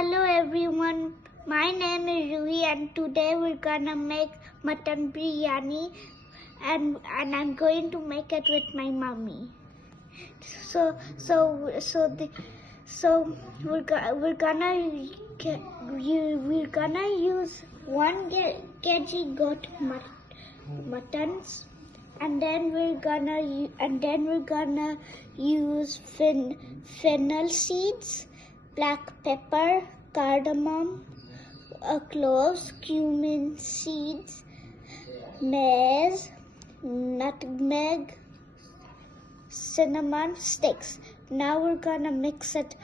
Hello everyone, my name is Ruhi and today we're gonna make mutton biryani and I'm going to make it with my mommy. So we're gonna use 1 kg goat muttons, and then we're gonna use fennel seeds, black pepper, cardamom, cloves, cumin seeds, maize, nutmeg, cinnamon sticks. Now we're gonna mix it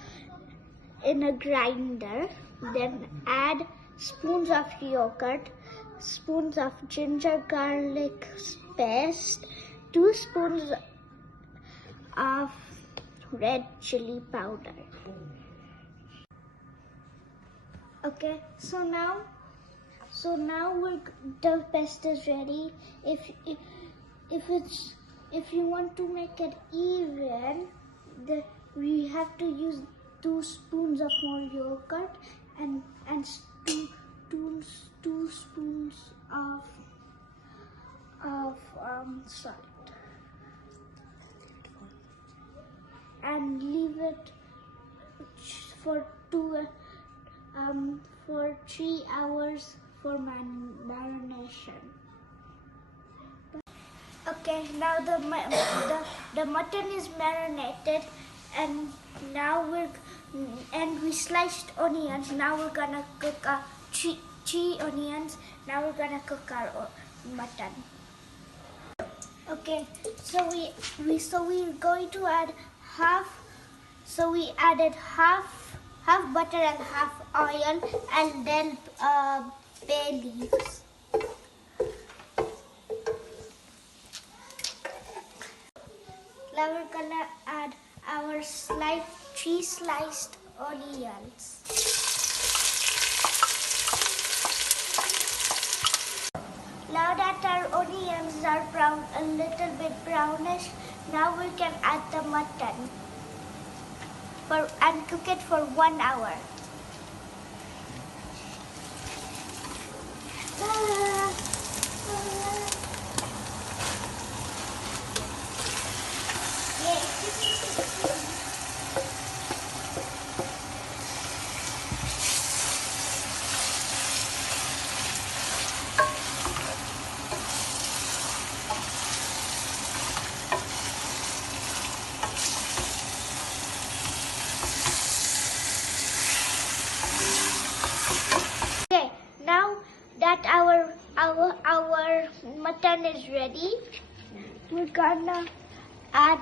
in a grinder. Then add spoons of yogurt, spoons of ginger garlic paste, 2 spoons of red chilli powder. Okay, so now the paste is ready. If you want to make it even, we have to use 2 spoons of more yogurt and two spoons of salt, and leave it for 3 hours for marination. Okay, now the mutton is marinated, and we sliced onions. Now we're gonna cook our 3 onions. Now we're gonna cook our mutton. Okay, so we're going to add half. So we added half butter and half oil, and then bay leaves. Now we're gonna add our 3 sliced onions. Now that our onions are brown, a little bit brownish, now we can add the mutton and cook it for 1 hour. Okay, now that our mutton is ready, we're gonna add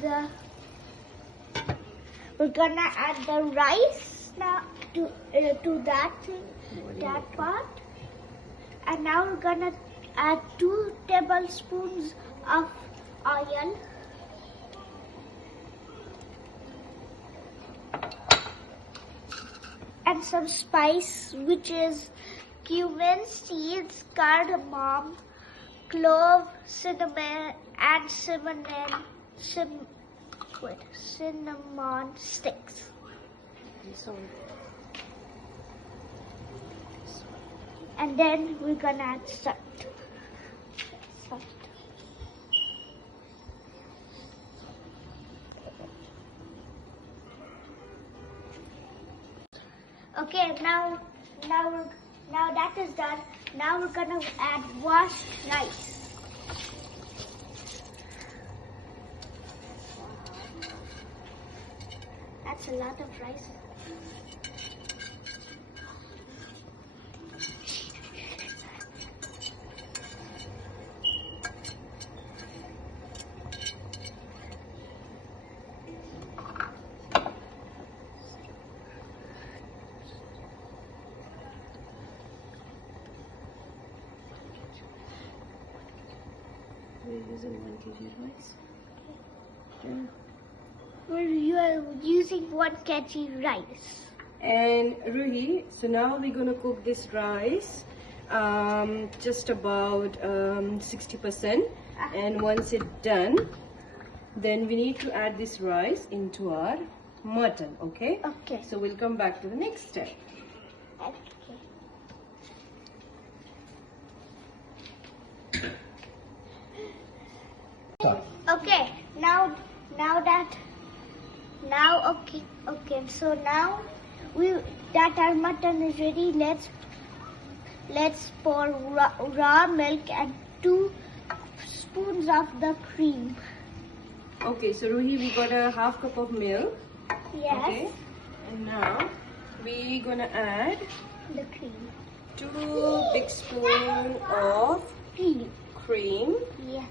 the rice now to that pot, and now we're gonna add 2 tablespoons of oil. And some spice, which is cumin seeds, cardamom, clove, cinnamon, and cinnamon sticks. And then we're gonna add salt. Okay, now that is done. Now we're gonna add washed rice. That's a lot of rice. We're using 1 kg rice. You are using 1 kg rice. And Ruhi, so now we're going to cook this rice just about 60%. And once it's done, then we need to add this rice into our mutton. Okay. Okay. So we'll come back to the next step. Okay. Okay. Okay. So now that our mutton is ready, let's pour raw milk and 2 spoons of the cream. Okay, so Ruhi, we got a half cup of milk. Yes. Okay. And now we gonna add The cream. 2 big spoon of cream. Yes.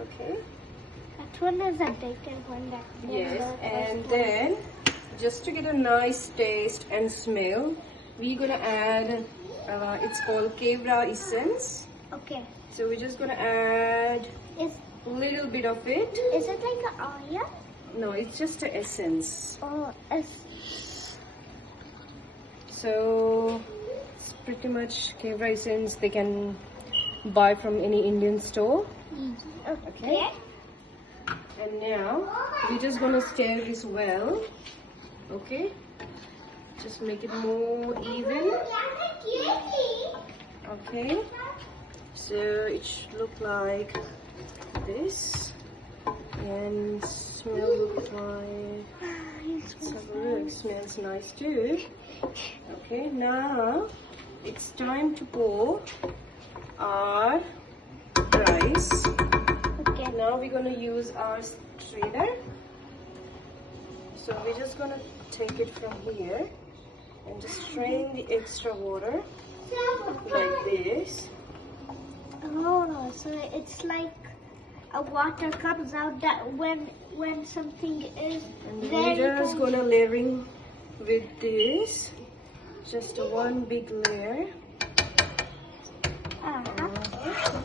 Okay. That one is a bigger one. Yes, and then just to get a nice taste and smell, we're gonna add, it's called kewda essence. Okay. So we're just gonna add Is a little bit of it. it like an onion? No, it's just an essence. Oh, it's So it's pretty much kewda essence they can buy from any Indian store. okay. And now we're just gonna stir this well. Okay, just make it more even. Okay, so it should look like this and smell look like, let's have a look, smells nice too. Okay, now it's time to pour our rice. Okay. Now we're gonna use our strainer. So we're just gonna take it from here and just strain the extra water like this. Oh, so it's like a water comes out that when something is And very we're just cold. gonna layering with this. Just a one big layer. Uh-huh.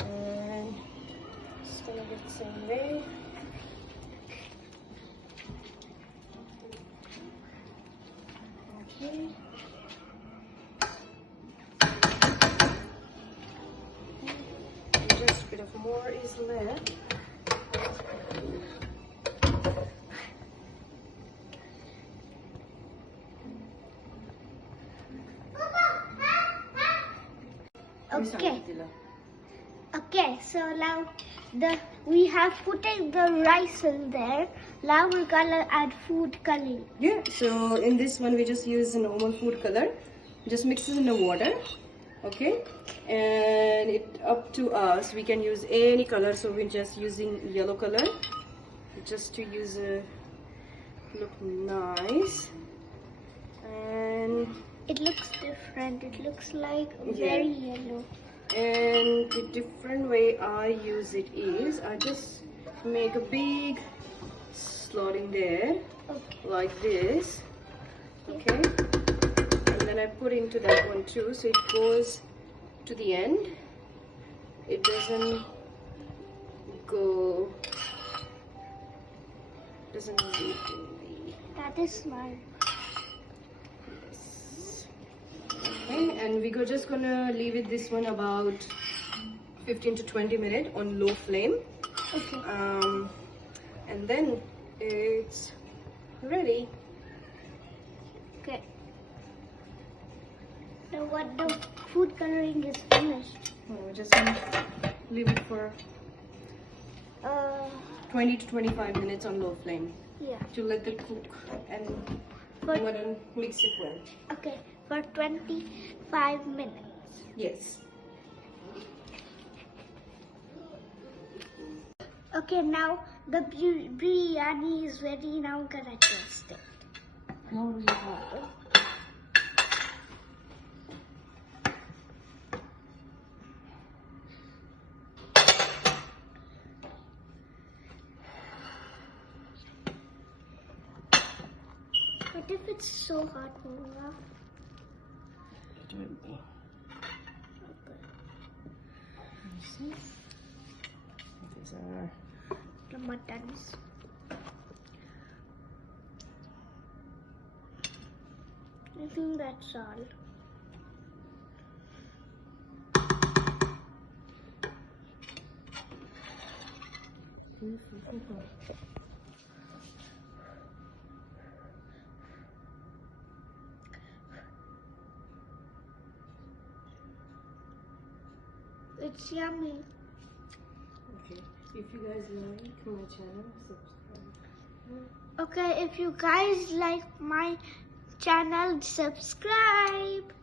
And just gonna get the same way. Okay. And just a bit of more is left. Okay. Okay, so now we have putting the rice in there. Now we're gonna add food coloring. Yeah, so in this one we just use a normal food color. Just mix it in the water. Okay, and it up to us. We can use any color, so we're just using yellow color just to use a look nice. And It looks different. It looks like very yellow. and the different way I use it is I just make a big slot in there Okay. like this. Okay, and then I put into that one too, so it goes to the end. It doesn't go, doesn't leave in the, That is smart. okay, and we go just gonna leave it this one about 15 to 20 minutes on low flame. Okay. And then it's ready. Okay. Now what the food coloring is finished. We're just gonna leave it for Uh, 20 to 25 minutes on low flame yeah. to let it cook and For, I'm gonna mix it well. okay, for 25 minutes. Yes. Okay, now the biryani is ready. Now I'm gonna taste it. No, really hot. What if it's so hot, Mama? It will be. These are The muttons. I think that's all. It's yummy. Okay. If you guys like my channel, subscribe. Okay, if you guys like my channel, subscribe.